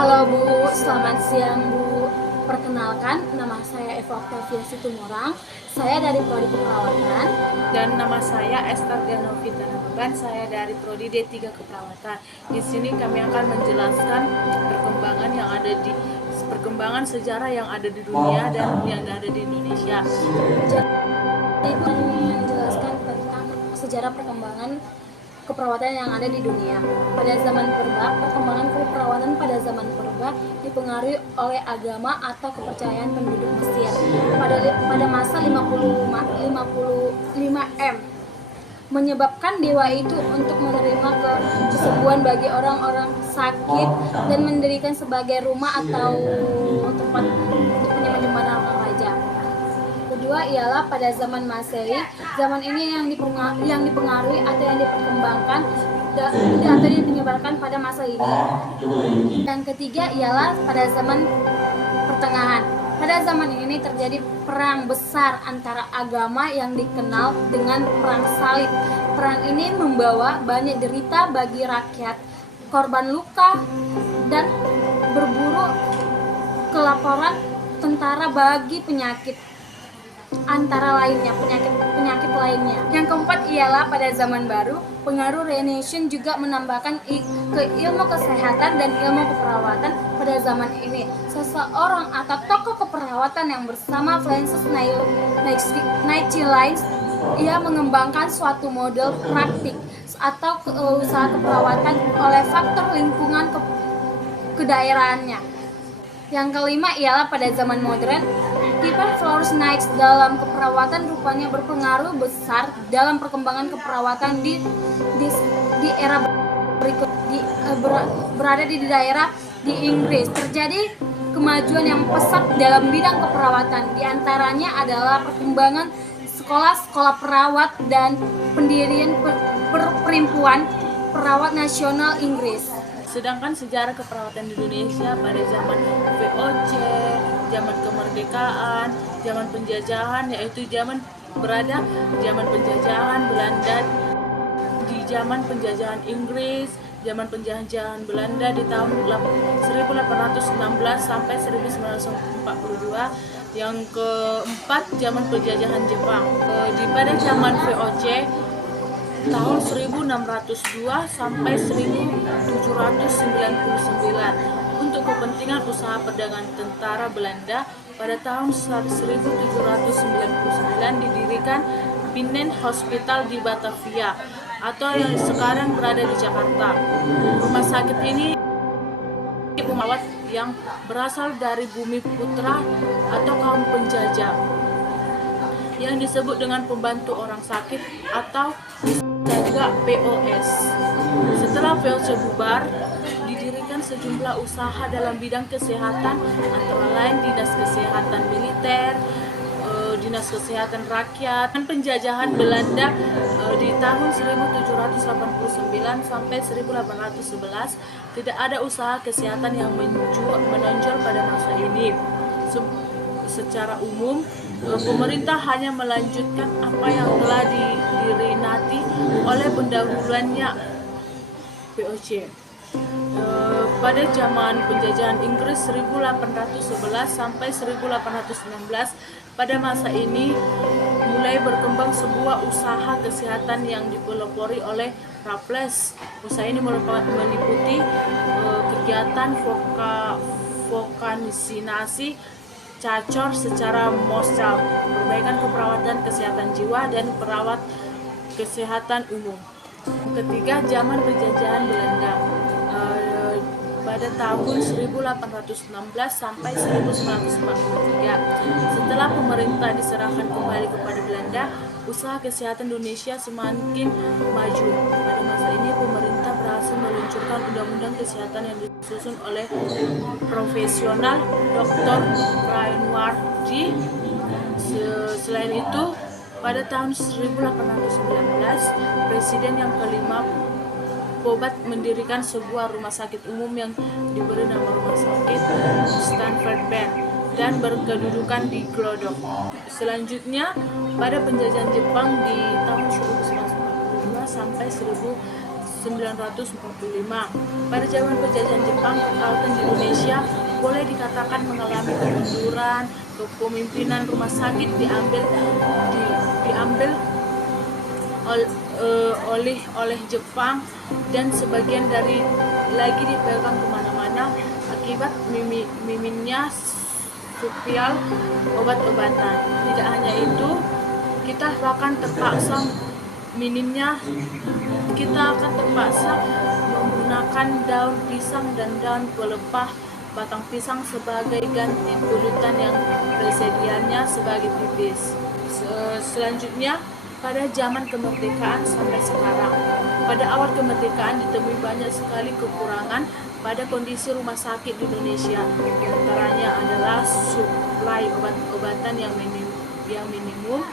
Halo Bu, selamat siang Bu. Perkenalkan, nama saya Eva Octavia Situmorang. Saya dari Prodi Keperawatan. Dan nama saya Esther Dianovita Namaban, saya dari Prodi D3 Keperawatan. Di sini kami akan menjelaskan perkembangan sejarah yang ada di dunia dan yang ada di Indonesia. Jadi kami menjelaskan tentang sejarah perkembangan keperawatan yang ada di dunia. Pada zaman purba, perkembangan keperawatan pada zaman purba dipengaruhi oleh agama atau kepercayaan penduduk Mesir. Pada masa 55 M menyebabkan dewa itu untuk menerima kesembuhan bagi orang-orang sakit dan mendirikan sebagai rumah atau tempat untuk penyembahan orang raja. Kedua ialah pada zaman Masehi. Zaman ini yang dipengaruhi atau yang diperkembangkan atau dipenyebarkan pada masa ini. Dan ketiga ialah pada zaman pertengahan. Pada zaman ini terjadi perang besar antara agama yang dikenal dengan perang salib. Perang ini membawa banyak derita bagi rakyat, korban luka, dan berburu kelaparan tentara bagi penyakit antara lainnya, penyakit lainnya. Yang keempat ialah pada zaman baru, pengaruh Renaissance juga menambahkan ke ilmu kesehatan dan ilmu keperawatan pada zaman ini. Seseorang atau tokoh keperawatan yang bersama Francis Nightingale, ia mengembangkan suatu model praktik atau usaha keperawatan oleh faktor lingkungan kedaerahannya. Yang kelima ialah pada zaman modern, Stephen Flores Knight dalam keperawatan rupanya berpengaruh besar dalam perkembangan keperawatan di era berikut berada di daerah di Inggris. Terjadi kemajuan yang pesat dalam bidang keperawatan. Di antaranya adalah perkembangan sekolah-sekolah perawat dan pendirian perhimpunan perawat nasional Inggris. Sedangkan sejarah keperawatan di Indonesia pada zaman VOC, zaman kemerdekaan, zaman penjajahan, yaitu zaman penjajahan Belanda, di zaman penjajahan Inggris, zaman penjajahan Belanda di tahun 1816 sampai 1942. Yang keempat, zaman penjajahan Jepang. Pada zaman VOC tahun 1602 sampai 1799 untuk kepentingan usaha perdagangan tentara Belanda. Pada tahun 1799 didirikan Binnen Hospital di Batavia atau yang sekarang berada di Jakarta. Rumah sakit ini perawat yang berasal dari bumi putra atau kaum penjajah yang disebut dengan pembantu orang sakit atau juga POS. Setelah POS bubar, didirikan sejumlah usaha dalam bidang kesehatan, antara lain Dinas Kesehatan Militer, Dinas Kesehatan Rakyat. Dan penjajahan Belanda di tahun 1789 sampai 1811 tidak ada usaha kesehatan yang menonjol pada masa ini. Secara umum, pemerintah hanya melanjutkan apa yang telah dirinati oleh pendahuluannya POC. Pada zaman penjajahan Inggris 1811 sampai 1816, pada masa ini mulai berkembang sebuah usaha kesehatan yang dipelopori oleh Raffles. Usaha ini meliputi kegiatan vokasinasi cacor secara massal, perbaikan keperawatan kesehatan jiwa dan perawat kesehatan umum. Ketiga, zaman penjajahan Belanda pada tahun 1816 sampai 1943. Setelah pemerintah diserahkan kembali kepada Belanda, usaha kesehatan Indonesia semakin maju. Pada masa ini pemerintah berhasil meluncurkan undang-undang kesehatan yang disusun oleh profesional Dr. Rainwardi. Selain itu, pada tahun 1819, Presiden yang kelima Pobat mendirikan sebuah rumah sakit umum yang diberi nama Rumah Sakit Stanford Band dan berkedudukan di Glodok. Selanjutnya, pada penjajahan Jepang di tahun 1942 sampai 1945. Pada zaman penjajahan Jepang, keperawatan di Indonesia boleh dikatakan mengalami kemunduran. Kepemimpinan rumah sakit diambil oleh Jepang, dan sebagian dari lagi dipegang kemana-mana akibat miminnya supial obat-obatan. Tidak hanya itu, kita akan terpaksa menggunakan daun pisang dan daun pelepah batang pisang sebagai ganti polutan yang persediaannya sebagai tipis. Selanjutnya, pada zaman kemerdekaan sampai sekarang, pada awal kemerdekaan ditemui banyak sekali kekurangan pada kondisi rumah sakit di Indonesia. Di antaranya adalah suplai obat-obatan yang minimum.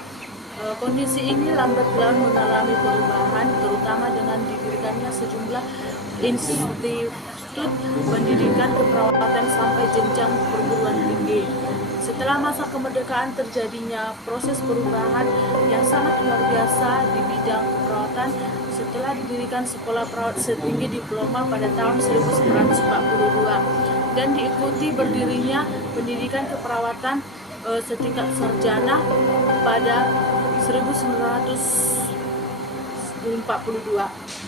Kondisi ini lambat laun mengalami perubahan, terutama dengan didirikannya sejumlah institut pendidikan keperawatan sampai jenjang perguruan tinggi. Setelah masa kemerdekaan terjadinya proses perubahan yang sangat luar biasa di bidang keperawatan setelah didirikan sekolah perawat setinggi diploma pada tahun 1942 dan diikuti berdirinya pendidikan keperawatan setingkat sarjana pada 1942.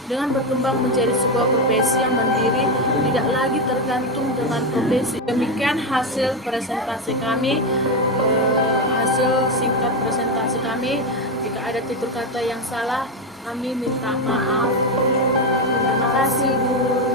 Dengan berkembang menjadi sebuah profesi yang mandiri, tidak lagi tergantung dengan profesi. Demikian hasil singkat presentasi kami. Jika ada tutur kata yang salah, kami minta maaf. Terima kasih, Bu.